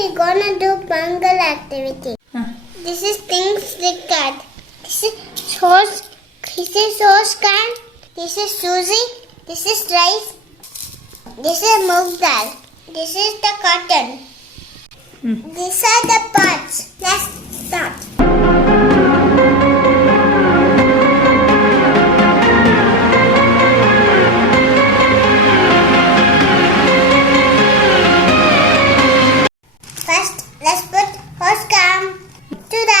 we gonna do Pongal activity. This is things like that. This is sauce. This is sauce can. This is suji. This is rice. This is moong dal. This is the cotton. These are the parts. Let's start. First, let's put horse cam to the